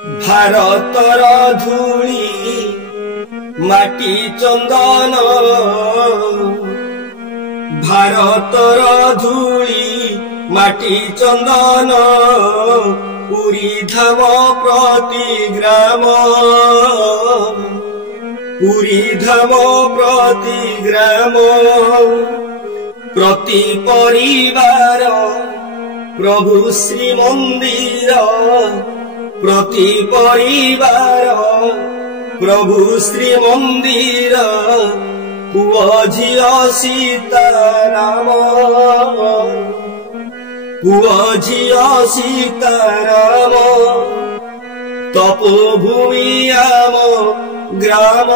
भारतर धूली माटी चंदन भारतर धूली माटी चंदन पुरी धाम प्रति ग्राम पुरी धाम प्रति ग्राम प्रति परिवार प्रभु श्री मंदिर प्रति परिवार प्रभु श्री मंदिर पुआ झिया सीताराम पुआ झिया सीताराम तपोभूमि आम ग्राम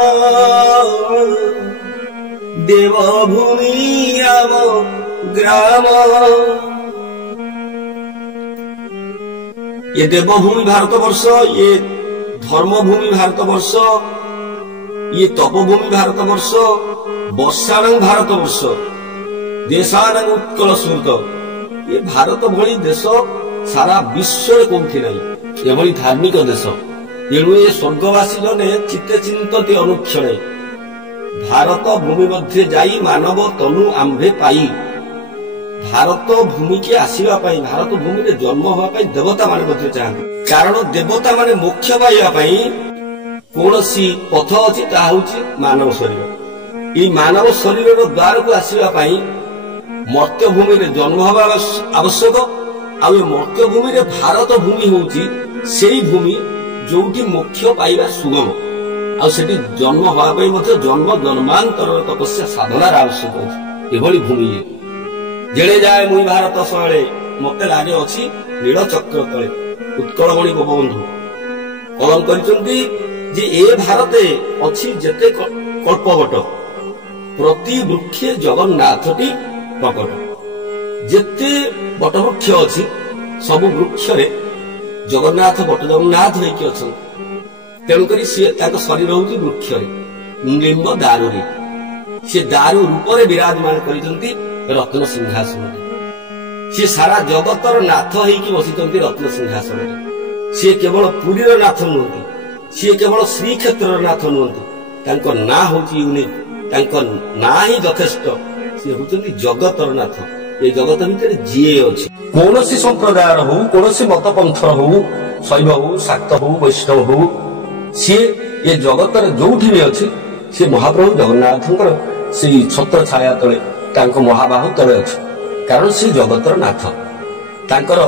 देवभूमि आम ग्राम। ये देवभूमि भारतवर्ष, ये धर्मभूमि भारतवर्ष, ये तपोभूमि भारतवर्ष, वर्षाण भारतवर्ष, देशान उत्कल स्मृत। ये भारत भली देश सारा विश्व कोठी नहीं एभली धार्मिक देश। तेणु ये स्वर्गवासी जने चित्ते चिंतती अनुक्षणे भारत भूमि मध्य जाई मानव तनु आंभे पाई भारत भूमि के आसीबा पाई भारत भूमि रे जन्म होवा पाई देवता माने मध्य चाहते। कारण देवता माने मोक्ष पाइबा पाई कोनसी पथ अछि ता होछि मानव शरीर। ई मानव शरीर रो द्वार को आसीबा पाई मर्त्य भूमि रे जन्म होवा आवश्यक। आ मर्त्य भूमि रे भारत भूमि होछि सेही भूमि जोठी मोक्ष पाइबा सुगम। आ सेठी जन्म होवा पाई मध्य जन्म जन्मांतर तपस्या साधना आवश्यक अछि। एभली भूमि जेड़े जाए मुई भारत शैले मते लागे अछि नील चक्र तले। उत्कलमणि गोपबंधु कलम करिसंती जे ए भारते अछि जेते कल्पवट प्रति वृक्षे जगन्नाथटी प्रकट। जेते बटवृक्ष अछि सब वृक्ष रे जगन्नाथ बट जगन्नाथ होइके अछन। तेणु करी से ताक शरीर होउची वृक्ष रे निम्ब दारु रे से दारु रूप रे विराजमान करिसंती रत्न सिंहासन। सी सारा जगतर नाथ होइकी बसिचंती रत्न सिंहासन। सी केवल पुरीर नाथ नुहंती, सी केवल श्रीक्षेत्र नाथ नुहंती। तांको ना होची यूनिक, तांको ना ही यथेष्ट। सी होचंती जगतर नाथ। ए जगत भितर जिए अछि कोनोसी संप्रदायर हो, कोनोसी मत पंथर हो, शैव हो, शाक्त हो, वैष्णव हो, सी ए जगतर जोठी भी अछि सी महाप्रभु जगन्नाथंकर से छत्र छाया तले तांको महाबाहु तले अछि। कारण से जगतर नाथ तांकर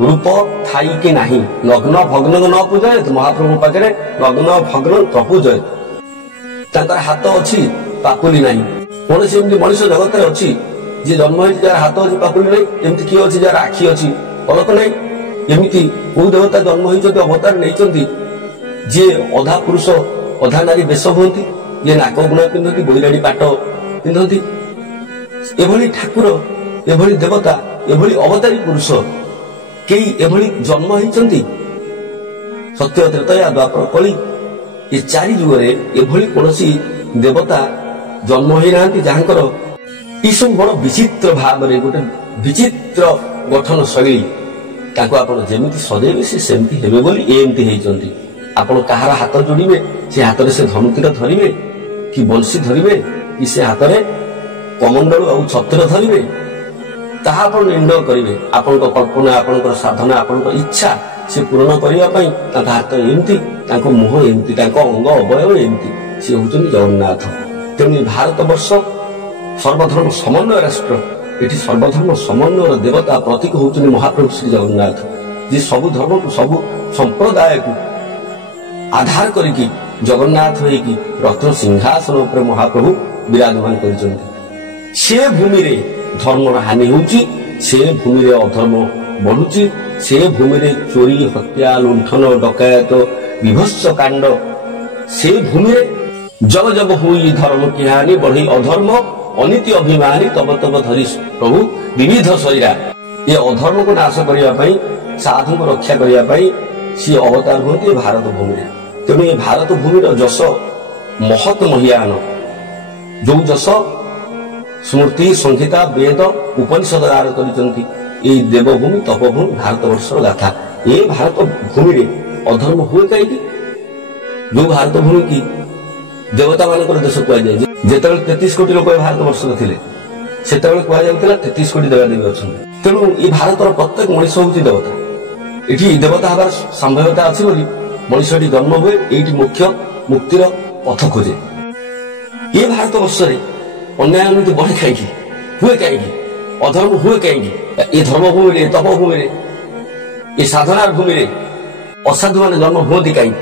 रूप थाई के नाही नग्न भग्न न पूजय महाप्रभु पाखरे नग्न भग्न प्रपूजय। तांकर हाथ अछि पापुली नाही। कोन से एमती मनुष्य जगत रे अछि जे जन्म होई जार हाथ अछि पापुली नाही। एमती कियो अछि जार आखी अछि पलक नाही। एमती को देवता जन्म होई जति अवतार नैचंती जे अधा पुरुष अधा नारी बेश होती, जे नाक गुणा पिंधती, बोइराड़ी पाट पिंधती। एभली ठाकुर, एभली देवता, एभली अवतारी पुरुष केई एभली जन्म होइचंती। सत्य त्रेतया द्वापर कली ए चारि जुगरे एभली कोनोसी देवता जन्म होई नांती जहांकर ई सब बड़ विचित्र भाव रे गोटे विचित्र गठन शैली। ताको आपण जेमिति सदैव से सेमति हेबे बोली एमति हेइचंती। आपण कहार हाथ जोड़िबे से हाथ रे से धनुतीर धरिबे कि बंशी धरिबे कि से हाथ रे कमंडल और छत्र धरिबे ताहा आपण निर्णय करिवे। आपनको कल्पना, आपनको साधना, आपनको इच्छा से पूर्ण करिया पई ताका हाथ एमति, ताको मुह एमति, ताको अंग अवयव एमति। से होचन जगन्नाथ। तेणु भारत वर्ष सर्वधर्म समन्वय राष्ट्र। एठी सर्वधर्म समन्वय देवता प्रतीक होचन महाप्रभु श्री जगन्नाथ। जे सब धर्म को सब संप्रदाय को आधार करिकी जगन्नाथ होइकी रत्न सिंहासन उपर महाप्रभु विराजमान करिसंती। से भूमि रे धर्म हानि होउची, से भूमि रे अधर्म बढ़ुची, से भूमि रे चोरी हत्या लुंठन डकायत विभत्स कांड, से भूमि रे जग जग हुई धर्म की हानि बढ़ी अधर्म अनीति अभिमानी तब तब धरी प्रभु विविध शरीरा। ये अधर्म को नाश करिया पई, साधु को रक्षा करिया पई सी अवतार होती भारत भूमि रे। तेणु ये भारत भूमि जस महत महियान जो जस स्मृति संहिता वेद उपनिषद आर करिसंती। ए देवभूमि तपभूमि भारतवर्षर गाथा। ए भारत भूमि रे अधर्म हुए कहीं जो भारत भूमि की देवता मान देश कहुए जिते 33 कोटी लोक भारत वर्ष थे से कहुला 33 कोटी देवादेवी अच्छा तेणु ये भारत प्रत्येक मनीष हूँ देवता ये देवता हमार संभाव्यता अच्छी बोली मनीष जन्म हुए ये मुख्य मुक्तिर पथ खोजे ये भारत वर्ष अन्याय अनुमति बढ़े कहीं हुए कहीं अधर्म हुए कहीं ये धर्मभूमि तपभूमि ये साधना भूमि असाधु मान जन्म हुए कहीं